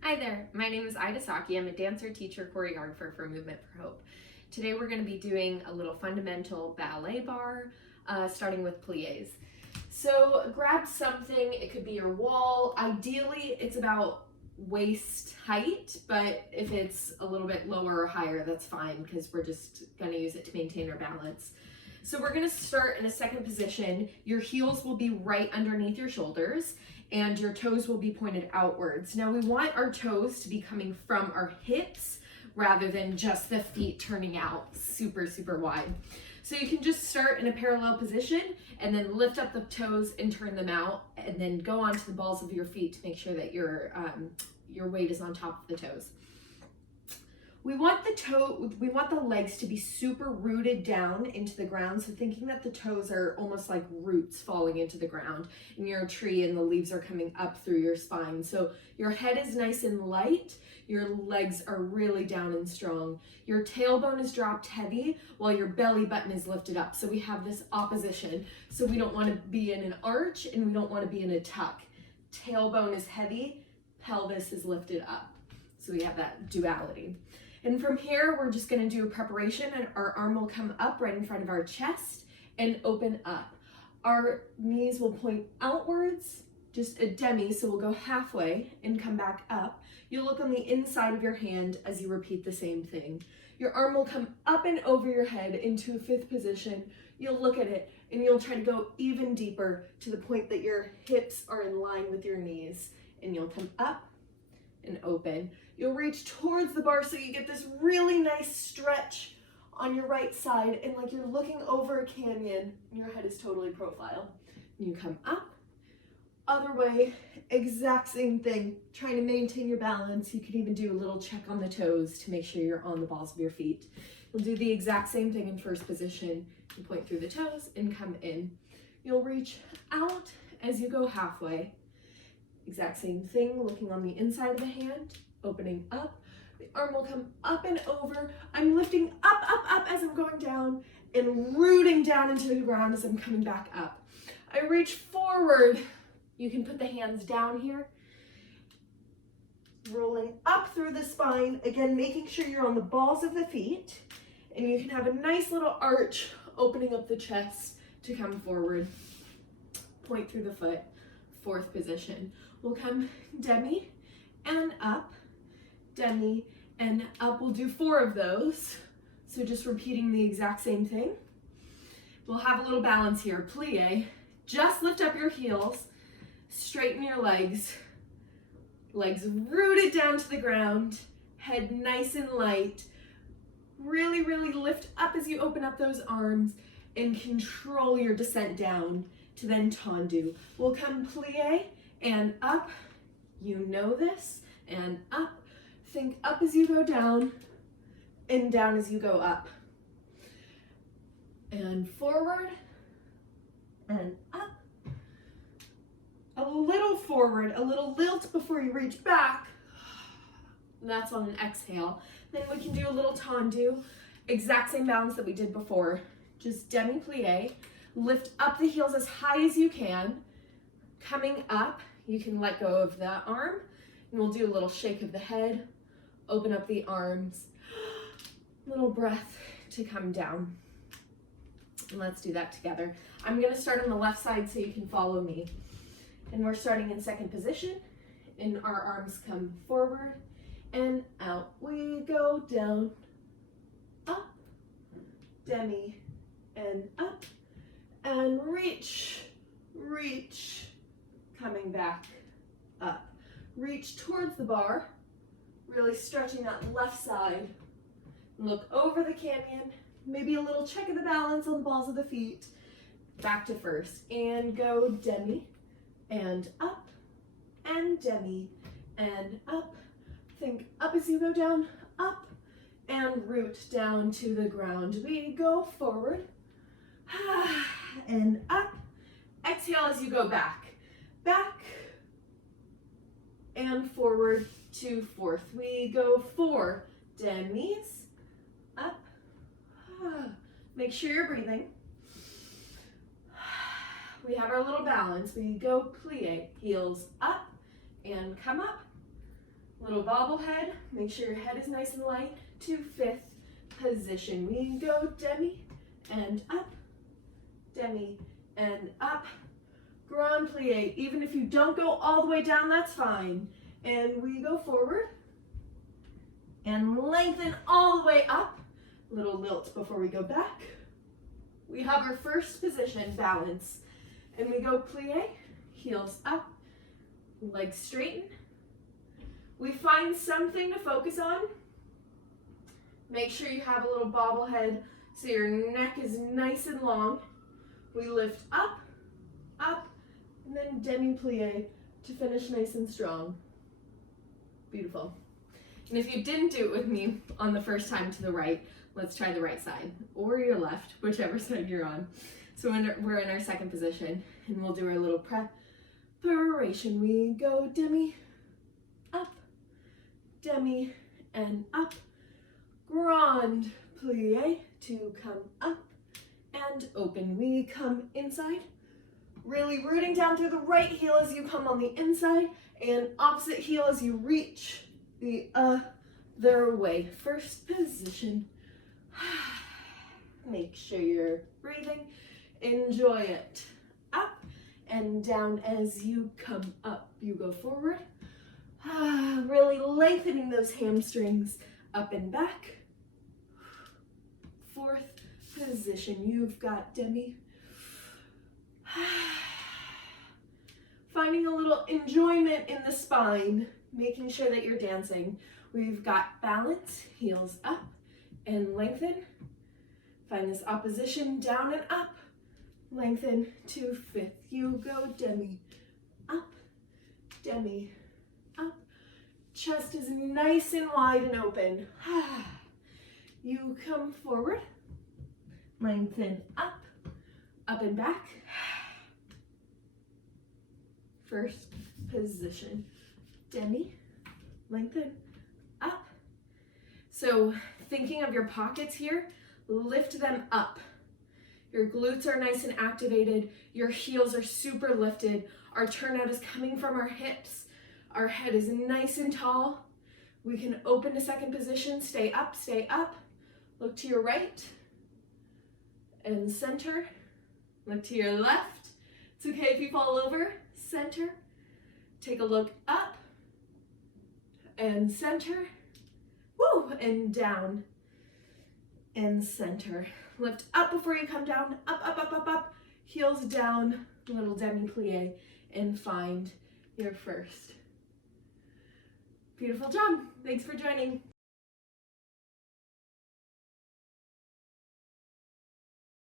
Hi there, my name is Ida Saki. I'm a dancer, teacher, choreographer for Movement for Hope. Today we're going to be doing a little fundamental ballet bar, starting with plies. So grab something, it could be your wall. Ideally it's about waist height, but if it's a little bit lower or higher, that's fine because we're just going to use it to maintain our balance. So we're going to start in a second position. Your heels will be right underneath your shoulders and your toes will be pointed outwards. Now we want our toes to be coming from our hips rather than just the feet turning out super wide. So you can just start in a parallel position and then lift up the toes and turn them out, and then go onto the balls of your feet to make sure that your weight is on top of the toes. We want the legs to be super rooted down into the ground. So thinking that the toes are almost like roots falling into the ground, and you're a tree and the leaves are coming up through your spine. So your head is nice and light, your legs are really down and strong. Your tailbone is dropped heavy while your belly button is lifted up. So we have this opposition. So we don't want to be in an arch and we don't want to be in a tuck. Tailbone is heavy, pelvis is lifted up. So we have that duality. And from here, we're just going to do a preparation, and our arm will come up right in front of our chest and open up. Our knees will point outwards, just a demi, so we'll go halfway and come back up. You'll look on the inside of your hand as you repeat the same thing. Your arm will come up and over your head into a fifth position. You'll look at it and you'll try to go even deeper to the point that your hips are in line with your knees, and you'll come up and open. You'll reach towards the bar so you get this really nice stretch on your right side, and like you're looking over a canyon and your head is totally profile. And you come up, other way, exact same thing, trying to maintain your balance. You could even do a little check on the toes to make sure you're on the balls of your feet. You'll do the exact same thing in first position. You point through the toes and come in. You'll reach out as you go halfway. Exact same thing, looking on the inside of the hand, opening up. The arm will come up and over. I'm lifting up as I'm going down and rooting down into the ground as I'm coming back up. I reach forward. You can put the hands down here. Rolling up through the spine, again, making sure you're on the balls of the feet, and you can have a nice little arch opening up the chest to come forward. Point through the foot, fourth position. We'll come demi and up, demi and up. We'll do 4 of those. So just repeating the exact same thing. We'll have a little balance here. Plie, just lift up your heels, straighten your legs, legs rooted down to the ground, head nice and light. Really lift up as you open up those arms and control your descent down to then tendu. We'll come plie and up, you know this, and up. Think up as you go down and down as you go up. And forward and up. A little forward, a little lilt before you reach back. That's on an exhale. Then we can do a little tendu, exact same balance that we did before. Just demi-plie, lift up the heels as high as you can. Coming up, you can let go of the arm, and we'll do a little shake of the head, open up the arms, little breath to come down. And let's do that together. I'm gonna start on the left side so you can follow me. And we're starting in second position, and our arms come forward and out we go, down, up, demi, and up, and reach, coming back up. Reach towards the bar, really stretching that left side. Look over the canyon, maybe a little check of the balance on the balls of the feet. Back to first, and go demi, and up, and demi, and up. Think up as you go down, up, and root down to the ground. We go forward, and up. Exhale as you go back, and forward to fourth. We go 4 demis, up. Make sure you're breathing. We have our little balance. We go plie, heels up and come up, Little bobblehead, make sure your head is nice and light, to 5th position. We go demi and up, demi and up, grand plie. Even if you don't go all the way down, that's fine. And we go forward and lengthen all the way up. Little lilt before we go back. We have our first position, balance. And we go plie, heels up, legs straighten. We find something to focus on. Make sure you have a little bobblehead so your neck is nice and long. We lift up, up, and then demi-plie to finish nice and strong. Beautiful. And if you didn't do it with me on the first time to the right, let's try the right side or your left, whichever side you're on. So we're in our second position and we'll do our little preparation. We go demi, up, demi, and up, grand plie to come up and open. We come inside, really rooting down through the right heel as you come on the inside and opposite heel as you reach the other way. First position. Make sure you're breathing. Enjoy it. Up and down as you come up. You go forward. Really lengthening those hamstrings. Up and back. 4th position. You've got demi. Finding a little enjoyment in the spine. Making sure that you're dancing. We've got balance. Heels up and lengthen. Find this opposition, down and up. Lengthen to 5th. You go demi, up, demi, up. Chest is nice and wide and open. You come forward, lengthen up, up and back. First position, demi, lengthen, up. So thinking of your pockets here, lift them up. Your glutes are nice and activated. Your heels are super lifted. Our turnout is coming from our hips. Our head is nice and tall. We can open to second position. Stay up, stay up. Look to your right and center. Look to your left. It's okay if you fall over. Center. Take a look up and center. Woo! And down and center. Lift up before you come down. Up, up, up, up, up. Heels down. Little demi-plie. And find your first. Beautiful job. Thanks for joining.